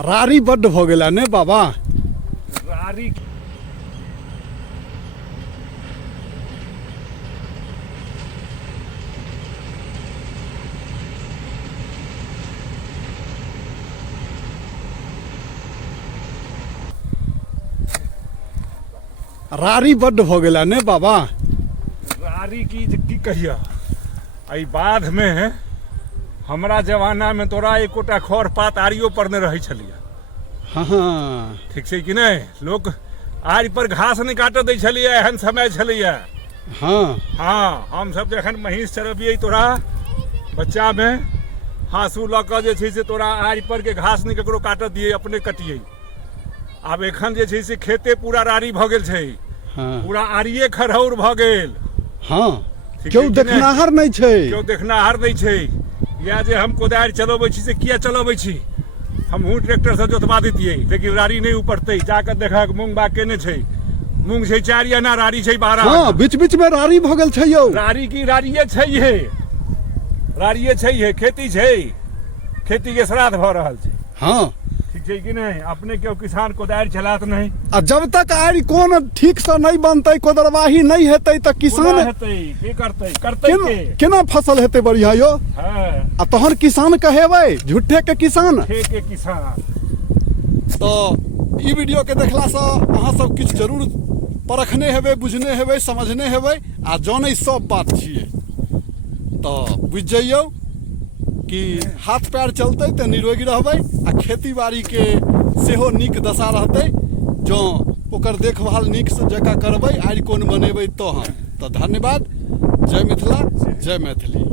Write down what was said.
रारी बड्ड भ गेला ने बाबा। रारी रारी बड्ड भ गेला ने बाबा। रारी की कहिया आई बाध में हमरा जमाना में तोरा एकोटा खर पात आरियो पर ने रही छलिया। हाँ ठीक छै कि नहीं? लोग आरि पर घास नहीं काट दै छलिया, एहन समय छलिया। हाँ हाँ, हम सब जखन महींस चरबियै तोरा बच्चा में हाँसू लऽ कऽ जे छै से तोरा आरि पर के घास नहीं ककरो काट दिए, अपने कटियै। आब एखन जे छै से खेते पूरा रारी भऽ गेल छै, हाँ पूरा आरिये खरहौर भऽ गेल। हाँ ठीक क्यों छै कि नहीं? देखनाहर नहीं छै। क्यों देखनाहर नहीं छै। या जे हम कोदारि चलबै छी से किया चलबै छी? हमहूँ ट्रैक्टर से जोतवा देतियै, लेकिन रारी नहीं उपड़तै। जाकर देखक मूंग बाग केने छै, मूंग छै 4 आना, रारी छै 12 हाँ आना। बीच बीच में रारी भ गेल छै यौ। रारी की रारिये छै ये, रारिये छै ये। खेती छै, खेती के श्राद्ध भऽ रहल छै। हाँ ठीक छै कि नहीं? अपने केओ किसान कोदारि चलात नहीं। आ जब तक आरि कोन ठीक से नहीं बनतै, कोदरवाही नहीं हेतै त किसान कोना हेतै, के करतै? करतै के? केना फसल हेतै बढ़िया यो? हाँ, आ तहन किसान कहेबै झूठे के किसान। के किसान। तो ई वीडियो के देखला से अहाँ सब किछु जरूर परखने हेबै, बुझने हेबै, समझने हेबै आ जानै सब बात छियै। तो बुझ जइयौ कि हाथ पैर चलतै तऽ निरोगी रहबै आ खेती बाड़ी के सेहो नीक दशा रहतै जँ ओकर देखभाल नीक से जकाँ करबै, आरि कोन बनेबै तहन। तऽ धन्यवाद। जय मिथिला, जय मैथिली।